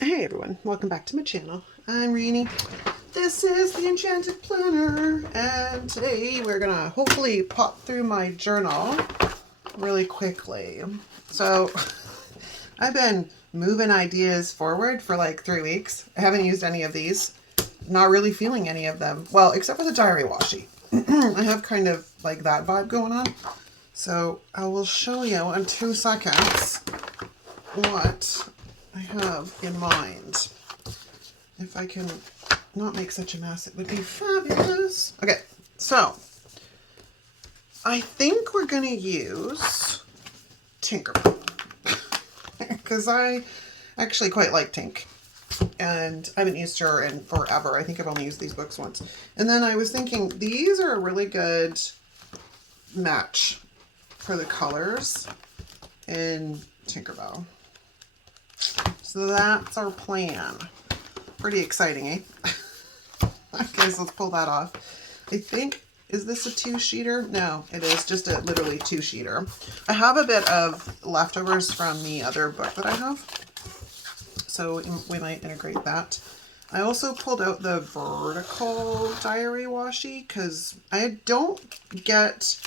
Hey everyone, welcome back to my channel. I'm Reenie. This is the Enchanted Planner, and today we're gonna hopefully pop through my journal really quickly. So I've been moving ideas forward for like 3 weeks. I haven't used any of these. Not really feeling any of them. Well, except for the Diary Washi. I have kind of like that vibe going on. So I will show you in 2 seconds what I have in mind. If I can not make such a mess, it would be fabulous. Okay, so I think we're going to use Tinkerbell because I actually quite like Tink, and I haven't used her in forever. I think I've only used these books once. And then I was thinking these are a really good match for the colors in Tinkerbell. So that's our plan. Pretty exciting, eh? Okay, so let's pull that off. I think, is this a 2-sheeter? No, it is just a literally 2-sheeter. I have a bit of leftovers from the other book that I have, so we might integrate that. I also pulled out the vertical Diary Washi because I don't get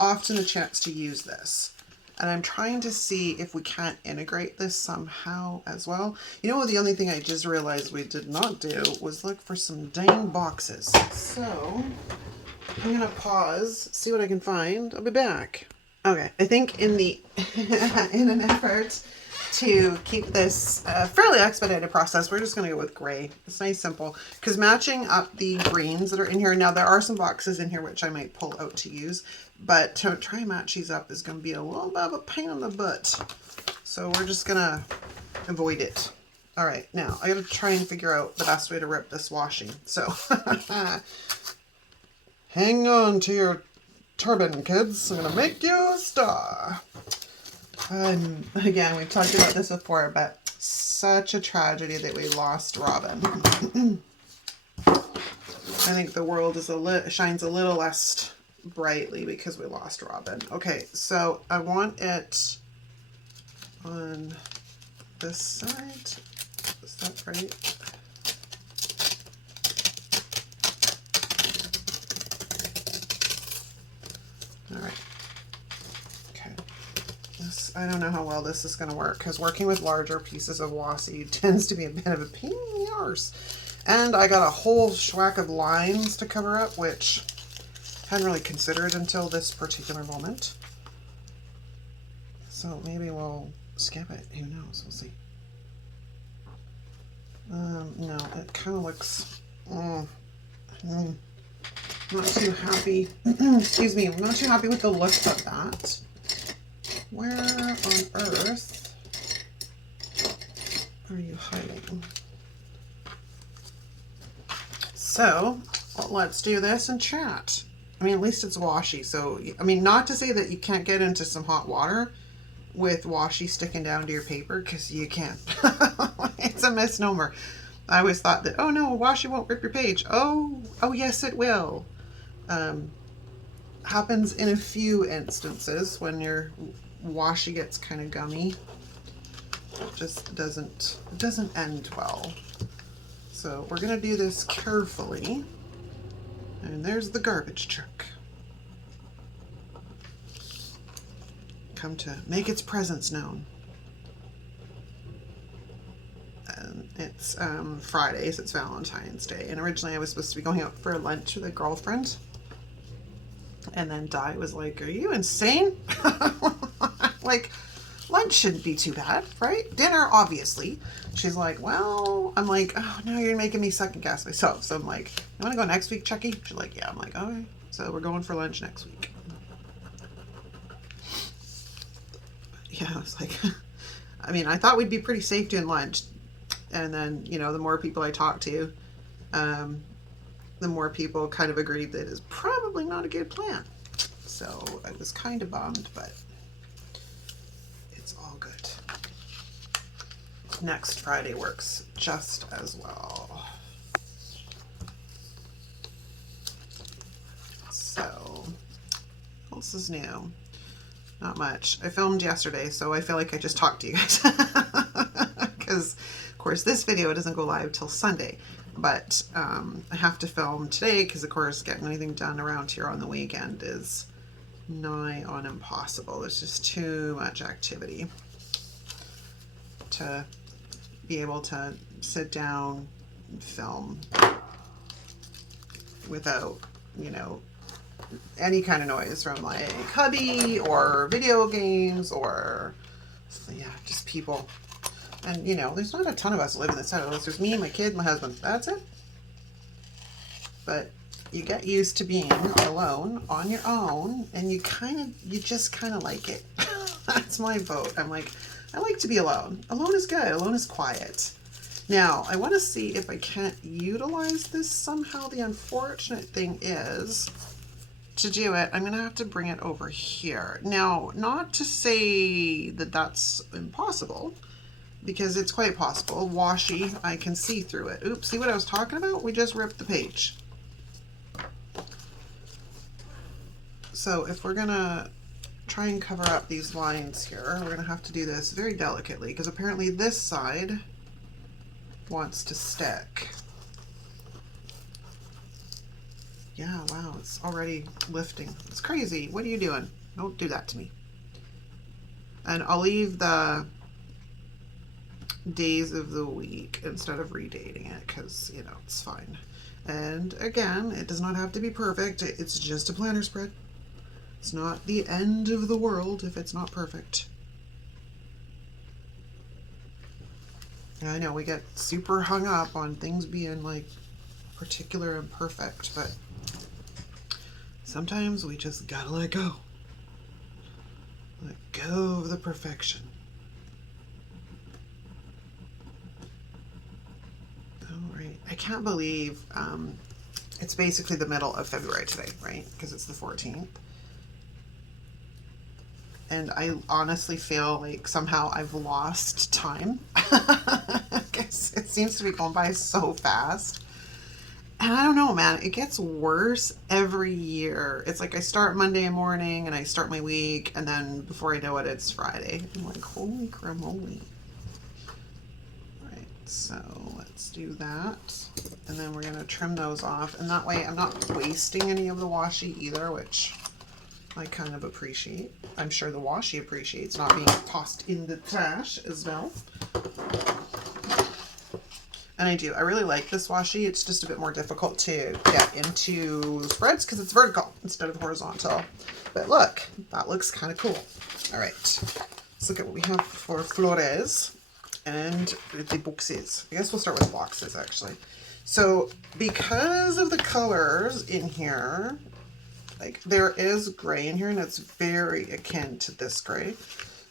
often a chance to use this. And I'm trying to see if we can't integrate this somehow as well. You know, the only thing I just realized we did not do was look for some dang boxes. So I'm going to pause, see what I can find. I'll be back. Okay, I think in the in an effort to keep this a fairly expedited process, we're just going to go with gray. It's nice, simple, because matching up the greens that are in here. Now, there are some boxes in here which I might pull out to use, but to try and match these up is going to be a little bit of a pain in the butt. So we're just going to avoid it. All right, now I got to try and figure out the best way to rip this washi. So hang on to your turban, kids. I'm going to make you a star. Again, we've talked about this before, but such a tragedy that we lost Robin. I think the world is shines a little less brightly because we lost Robin. Okay, so I want it on this side. Is that right? All right. I don't know how well this is going to work because working with larger pieces of washi tends to be a bit of a pain in the arse. And I got a whole schwack of lines to cover up, which I hadn't really considered until this particular moment. So maybe we'll skip it. Who knows? We'll see. No, it kind of looks... not too happy. Excuse me. I'm not too happy with the look of that. Where on earth are you hiding? So, let's do this and chat. I mean, at least it's washi. So, I mean, not to say that you can't get into some hot water with washi sticking down to your paper, because you can. It's a misnomer. I always thought that, oh no, washi won't rip your page. Oh yes, it will. Happens in a few instances when your washi gets kind of gummy. It just doesn't end well. So we're gonna do this carefully. And there's the garbage truck. Come to make its presence known. And it's Friday, so it's Valentine's Day. And originally I was supposed to be going out for lunch with a girlfriend. And then Di was like, are you insane? Like, lunch shouldn't be too bad, right? Dinner, obviously. She's like, well, I'm like, oh, no, you're making me second guess myself. So I'm like, you want to go next week, Chucky? She's like, yeah. I'm like, okay. So we're going for lunch next week. Yeah, I was like, I mean, I thought we'd be pretty safe doing lunch. And then, you know, the more people I talked to, the more people kind of agreed that it's probably not a good plan. So I was kind of bummed, but it's all good. Next Friday works just as well. So, what else is new? Not much. I filmed yesterday, so I feel like I just talked to you guys. Because course, this video doesn't go live till Sunday, but I have to film today because, of course, getting anything done around here on the weekend is nigh on impossible. There's just too much activity to be able to sit down and film without, you know, any kind of noise from like hubby or video games or, yeah, just people. And, you know, there's not a ton of us living in this house. There's me, my kid, my husband. That's it. But you get used to being alone on your own, and you just kind of like it. That's my vote. I'm like, I like to be alone. Alone is good. Alone is quiet. Now, I want to see if I can't utilize this somehow. The unfortunate thing is, to do it, I'm going to have to bring it over here. Now, not to say that that's impossible, because it's quite possible. Washi, I can see through it. Oops, see what I was talking about? We just ripped the page. So if we're going to try and cover up these lines here, we're going to have to do this very delicately, because apparently this side wants to stick. Yeah, wow, it's already lifting. It's crazy. What are you doing? Don't do that to me. And I'll leave the days of the week instead of redating it because, you know, it's fine. And again, it does not have to be perfect. It's just a planner spread. It's not the end of the world if it's not perfect. I know we get super hung up on things being like particular and perfect, but sometimes we just gotta let go. Let go of the perfection. All right, I can't believe it's basically the middle of February today, right? Because it's the 14th. And I honestly feel like somehow I've lost time. Because it seems to be going by so fast. And I don't know, man, it gets worse every year. It's like I start Monday morning and I start my week, and then before I know it, it's Friday. I'm like, holy cramoly. Right, so let's do that. And then we're gonna trim those off. And that way I'm not wasting any of the washi either, which I kind of appreciate. I'm sure the washi appreciates not being tossed in the trash as well. And I do. I really like this washi. It's just a bit more difficult to get into spreads because it's vertical instead of horizontal. But look, that looks kind of cool. All right, let's look at what we have for flores and the boxes. I guess we'll start with boxes actually. So because of the colors in here, like there is gray in here and it's very akin to this gray.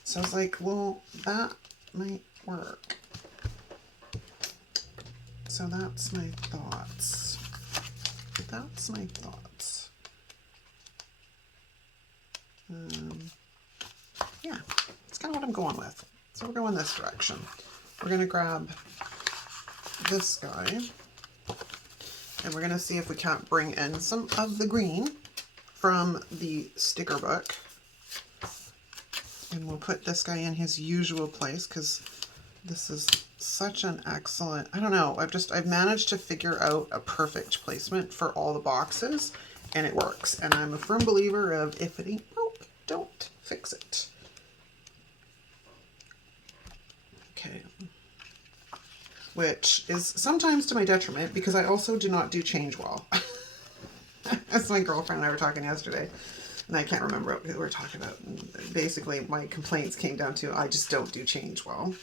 So I was like, well, that might work. So that's my thoughts. That's my thoughts. Yeah, that's kind of what I'm going with. So we're going this direction. We're going to grab this guy and we're going to see if we can't bring in some of the green from the sticker book. And we'll put this guy in his usual place because this is such an excellent, I don't know, I've managed to figure out a perfect placement for all the boxes and it works. And I'm a firm believer of if it ain't broke, don't fix it. Okay. Which is sometimes to my detriment because I also do not do change well. That's my girlfriend and I were talking yesterday. And I can't remember what we were talking about. And basically, my complaints came down to I just don't do change well.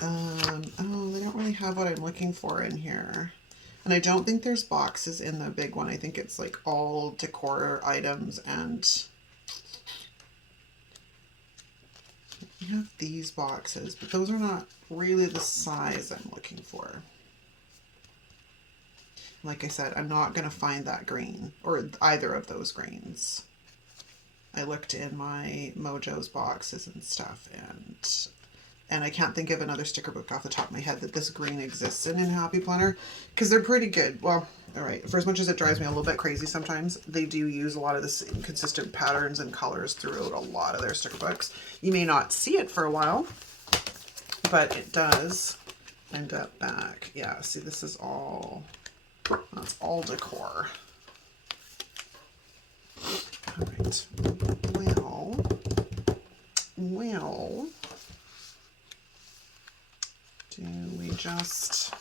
Oh, they don't really have what I'm looking for in here. And I don't think there's boxes in the big one. I think it's like all decor items and we have these boxes, but those are not really the size I'm looking for. Like I said, I'm not going to find that green or either of those greens. I looked in my Mojo's boxes and stuff and I can't think of another sticker book off the top of my head that this green exists in Happy Planner because they're pretty good. Well, all right, for as much as it drives me a little bit crazy sometimes, they do use a lot of the same consistent patterns and colors throughout a lot of their sticker books. You may not see it for a while, but it does end up back. Yeah, see, this is all, that's all decor. All right, well, do we just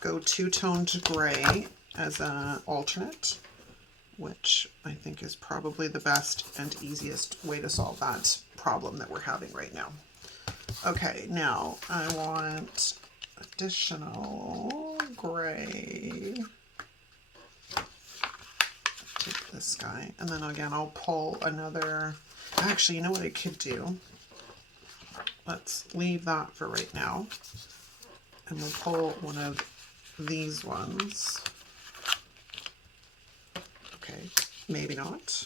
go two-toned gray as an alternate, which I think is probably the best and easiest way to solve that problem that we're having right now. Okay, now I want additional gray. Take this guy, and then again I'll pull another. Actually, you know what I could do? Let's leave that for right now, and we'll pull one of these ones. Okay, maybe not,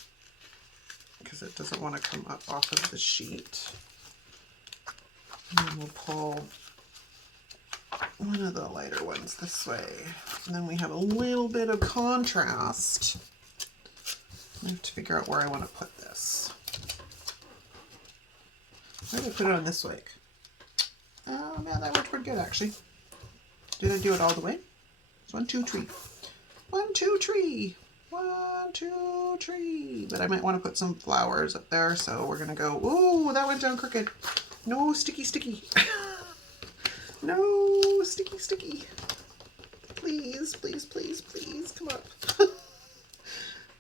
because it doesn't want to come up off of the sheet. And then we'll pull one of the lighter ones this way. And then we have a little bit of contrast. I have to figure out where I want to put this. Where did I put it on this wick? Oh man, that worked pretty good actually. Did I do it all the way? It's 1, 2, 3. 1, 2, 3. 1, 2, 3. But I might want to put some flowers up there, so we're gonna go. Ooh, that went down crooked. No, sticky, sticky. No, sticky, sticky. Please, please, please, please, come up.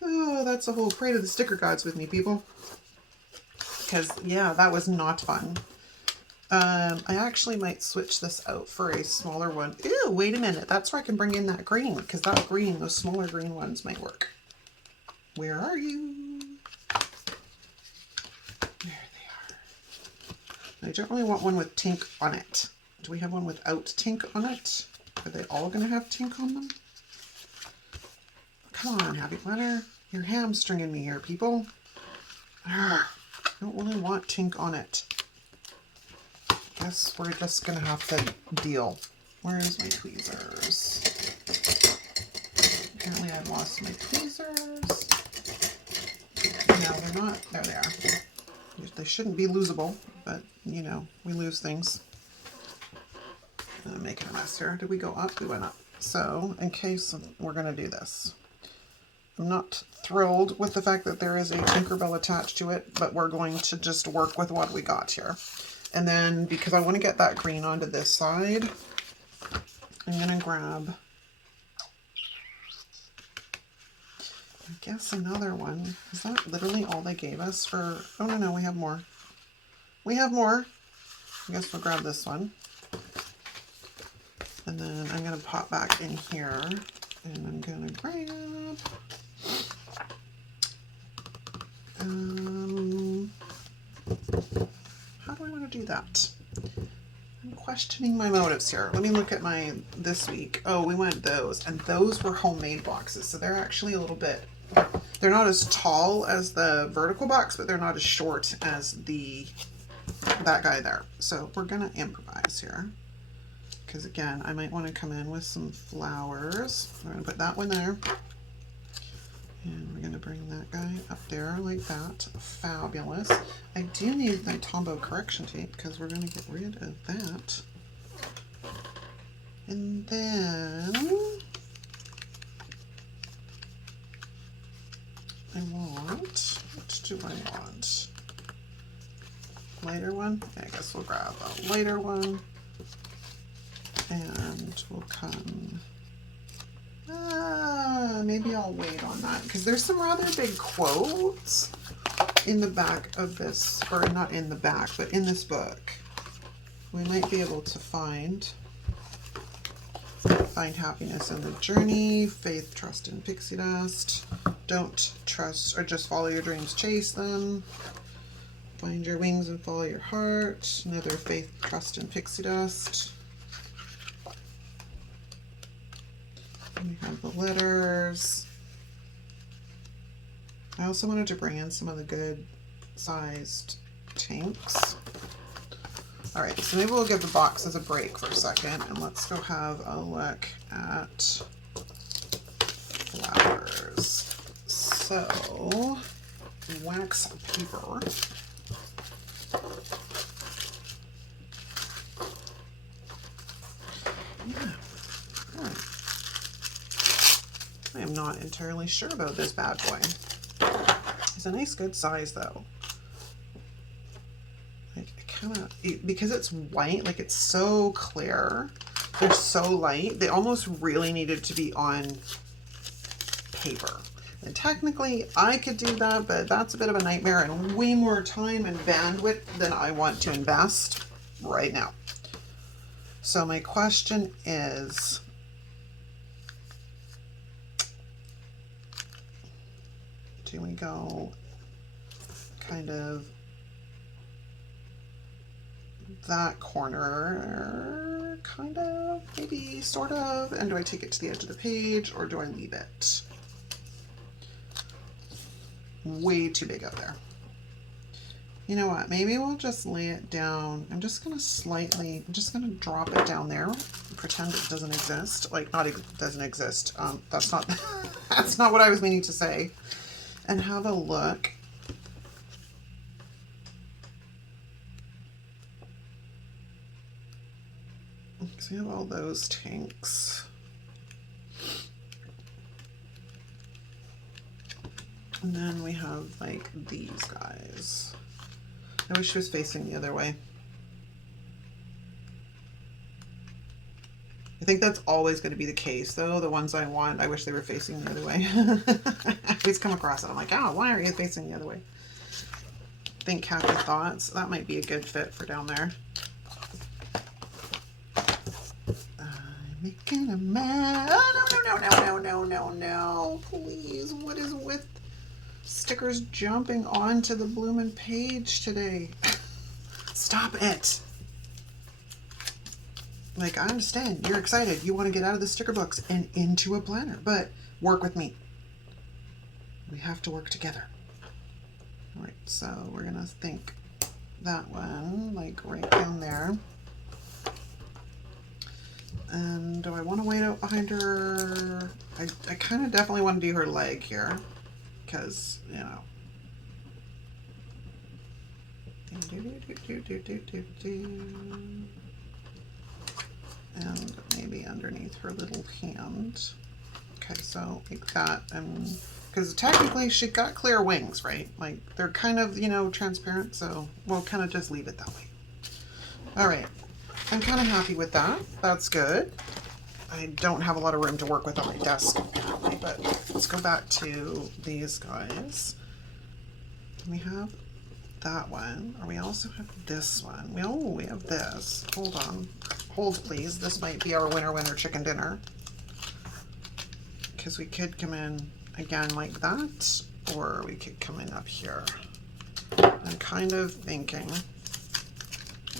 Oh, that's a whole pray to the sticker gods with me, people. Because, yeah, that was not fun. I actually might switch this out for a smaller one. Ew, wait a minute. That's where I can bring in that green, because that green, those smaller green ones might work. Where are you? There they are. I don't really want one with Tink on it. Do we have one without Tink on it? Are they all going to have Tink on them? Come on, Happy Planner. You're hamstringing me here, people. I don't really want Tink on it. Guess we're just going to have to deal. Where's my tweezers? Apparently I've lost my tweezers. No, they're not. There they are. They shouldn't be losable, but, you know, we lose things. I'm making a mess here. Did we go up? We went up. So, in case we're going to do this. I'm not thrilled with the fact that there is a Tinkerbell attached to it, but we're going to just work with what we got here. And then, because I want to get that green onto this side, I'm going to grab, I guess, another one. Is that literally all they gave us for... Oh, no, we have more. We have more. I guess we'll grab this one. And then I'm going to pop back in here, and I'm going to grab... how do I want to do that? I'm questioning my motives here. Let me look at my this week. Oh, we went those, and those were homemade boxes, so they're actually a little bit, they're not as tall as the vertical box, but they're not as short as that guy there. So we're gonna improvise here, because again, I might want to come in with some flowers. We're gonna put that one there. And we're going to bring that guy up there like that. Fabulous. I do need my Tombow correction tape because we're going to get rid of that. And then I want, what do I want? Lighter one? I guess we'll grab a lighter one. And we'll come... maybe I'll wait on that because there's some rather big quotes in the back of this, or not in the back, but in this book. We might be able to find happiness in the journey, faith, trust, and pixie dust. Don't trust or just follow your dreams, chase them. Find your wings and follow your heart. Another faith, trust, and pixie dust. We have the letters. I also wanted to bring in some of the good sized Tinks. All right, so maybe we'll give the boxes a break for a second and let's go have a look at flowers. So, wax paper. Yeah. All right. I am not entirely sure about this bad boy. It's a nice good size though. Like kind of, because it's white, like it's so clear. They're so light. They almost really needed to be on paper. And technically I could do that, but that's a bit of a nightmare and way more time and bandwidth than I want to invest right now. So my question is, do we go kind of that corner, kind of, maybe, sort of, and do I take it to the edge of the page or do I leave it? Way too big up there. You know what, maybe we'll just lay it down. I'm just gonna drop it down there, pretend it doesn't exist. Like, not doesn't exist. That's not, that's not what I was meaning to say. And have a look. So we have all those Tinks. And then we have like these guys. I wish she was facing the other way. I think that's always going to be the case though. The ones I want, I wish they were facing the other way. I always come across it. I'm like, oh, why aren't you facing the other way? Think happy thoughts. That might be a good fit for down there. I'm making a mess. Oh, no. Please, what is with stickers jumping onto the bloomin' page today? Stop it. Like, I understand you're excited. You want to get out of the sticker books and into a planner, but work with me. We have to work together. All right, so we're going to think that one, like right down there. And do I want to wait out behind her? I kind of definitely want to do her leg here because, you know. And maybe underneath her little hand. Okay, so like that. And because technically she got clear wings, right? Like they're kind of, you know, transparent. So we'll kind of just leave it that way. All right. I'm kind of happy with that. That's good. I don't have a lot of room to work with on my desk apparently, but let's go back to these guys. We have that one, or we also have this one. We have this. Hold on. Hold please. This might be our winner chicken dinner. Because we could come in again like that, or we could come in up here. I'm kind of thinking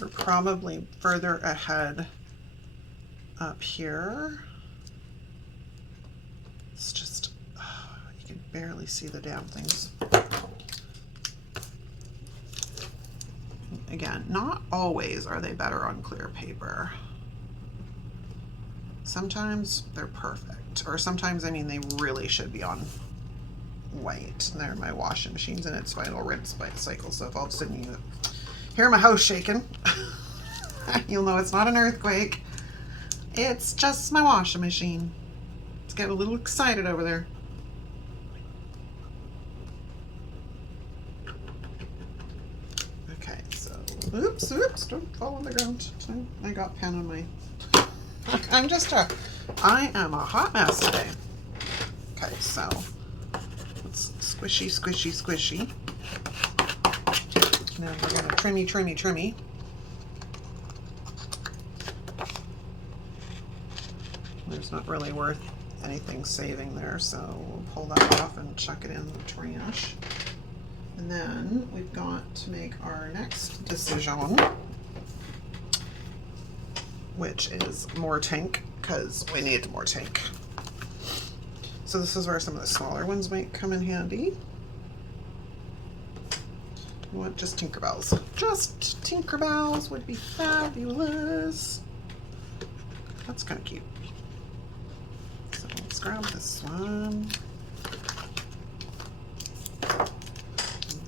we're probably further ahead up here. It's just, you can barely see the damn things. Again, not always are they better on clear paper. Sometimes they're perfect, or sometimes, I mean, they really should be on white. And they're my washing machines in its final rinse cycle, so if all of a sudden you hear my house shaking, you'll know it's not an earthquake. It's just my washing machine. It's getting a little excited over there. Okay, so, oops, don't fall on the ground. I got pen on my, I am a hot mess today. Okay, so, let's squishy. Now we're gonna trimmy. There's not really worth anything saving there, so we'll pull that off and chuck it in the trash. And then we've got to make our next decision, which is more Tink, because we need more Tink. So this is where some of the smaller ones might come in handy. You want just Tinkerbells. Just Tinkerbells would be fabulous. That's kind of cute. So let's grab this one.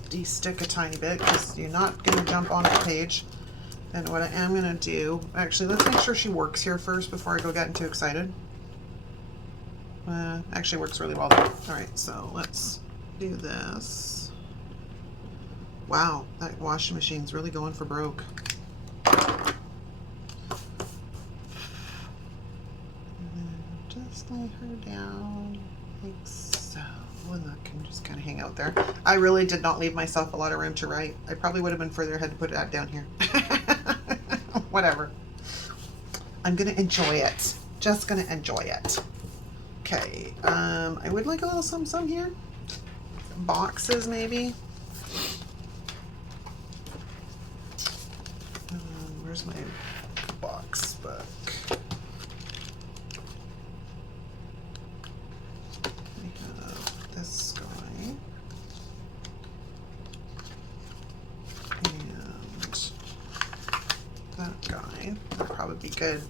De-stick a tiny bit because you're not going to jump on the page. And what I am going to do, actually, let's make sure she works here first before I go getting too excited. Actually works really well. All right, so let's do this. Wow, that washing machine's really going for broke. And then just lay her down like so, and that can just kind of hang out there. I really did not leave myself a lot of room to write. I probably would have been further ahead to put that down here. Whatever. I'm gonna enjoy it. Just gonna enjoy it. Okay, I would like a little some here. Boxes maybe. Where's my box book? We have this guy. And that guy. Would probably be good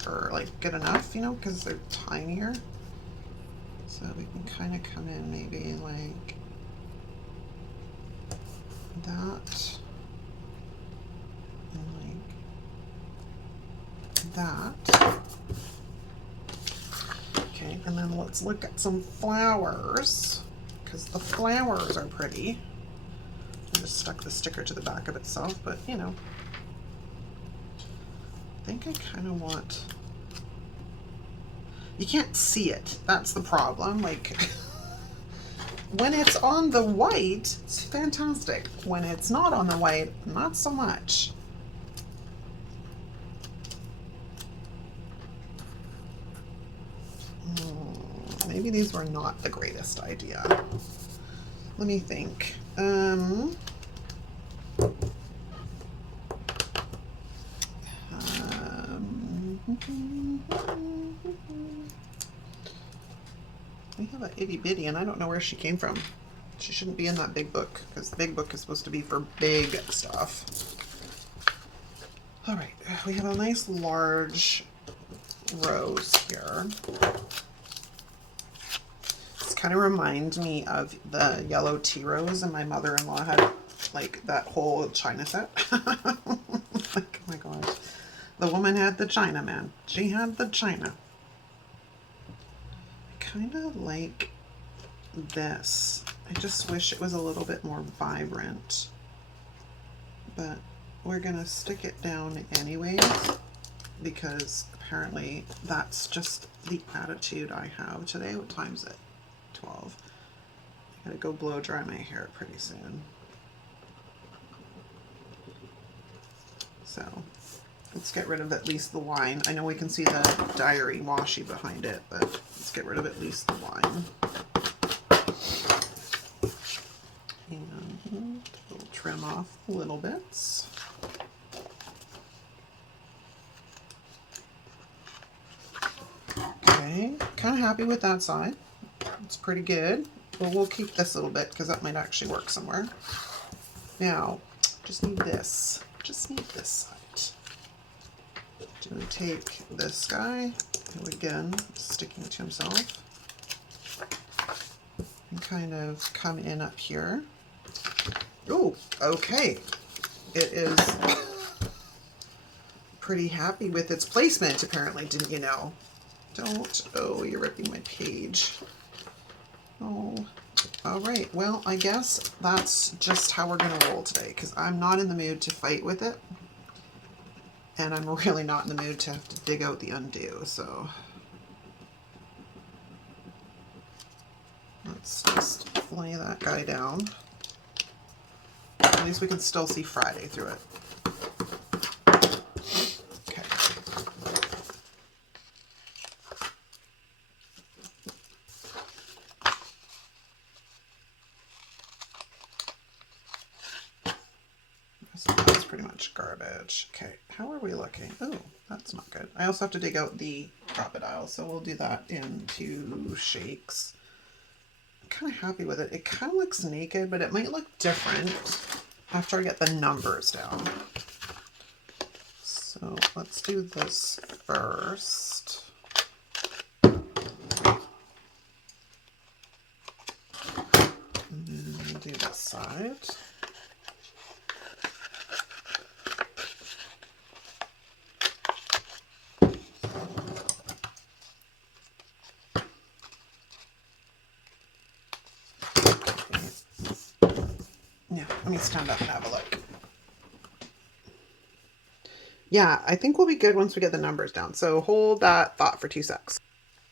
for, like, good enough, you know, because they're tinier. So we can kind of come in maybe like that and like that. Okay, and then let's look at some flowers because the flowers are pretty. I just stuck the sticker to the back of itself, but you know, I think I kind of want. You can't see it. That's the problem. Like, when it's on the white, it's fantastic. When it's not on the white, not so much. Maybe these were not the greatest idea. Let me think. We have an itty bitty, and I don't know where she came from. She shouldn't be in that big book because the big book is supposed to be for big stuff. All right, we have a nice large rose here. This kind of reminds me of the yellow tea rose, and my mother-in-law had like that whole china set. Like, oh my gosh, the woman had the china, man. She had the china. Kind of like this. I just wish it was a little bit more vibrant, but we're gonna stick it down anyways because apparently that's just the attitude I have today. What time is it? 12. I gotta go blow dry my hair pretty soon. So let's get rid of at least the wine. I know we can see the Diary Washi behind it, but let's get rid of at least the wine. And we'll trim off little bits. Okay, kind of happy with that side. It's pretty good. But we'll keep this little bit because that might actually work somewhere. Now, just need this. Just need this side. We take this guy, who again sticking to himself, and kind of come in up here. Oh, okay. It is pretty happy with its placement, apparently, didn't you know? Don't. Oh, you're ripping my page. Oh. All right. Well, I guess that's just how we're going to roll today because I'm not in the mood to fight with it. And I'm really not in the mood to have to dig out the undo, so let's just lay that guy down. At least we can still see Friday through it. Okay. So that's pretty much garbage. Okay, how are we looking? Oh, that's not good. I also have to dig out the crocodile, so we'll do that in 2 shakes. I'm kind of happy with it. It kind of looks naked, but it might look different after I get the numbers down. So let's do this first. And then we'll do this side. me stand up and have a look. Yeah, I think we'll be good once we get the numbers down. So hold that thought for 2 secs.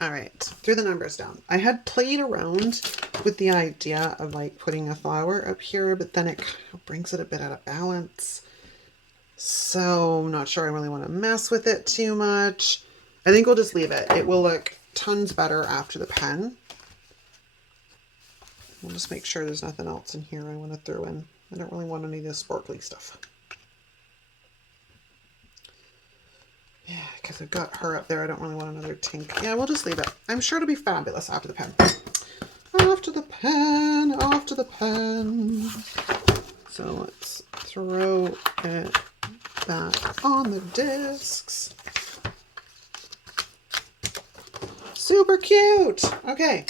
All right, threw the numbers down. I had played around with the idea of like putting a flower up here, but then it kind of brings it a bit out of balance. So I'm not sure I really want to mess with it too much. I think we'll just leave it. It will look tons better after the pen. We'll just make sure there's nothing else in here I want to throw in. I don't really want any of this sparkly stuff. Yeah, because I've got her up there. I don't really want another Tink. Yeah, we'll just leave it. I'm sure it'll be fabulous after the pen. After the pen, after the pen. So let's throw it back on the discs. Super cute. Okay,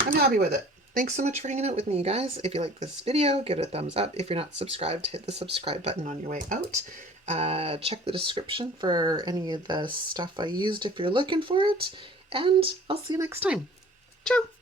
I'm happy with it. Thanks so much for hanging out with me, you guys. If you like this video, give it a thumbs up. If you're not subscribed, hit the subscribe button on your way out. Check the description for any of the stuff I used if you're looking for it. And I'll see you next time. Ciao.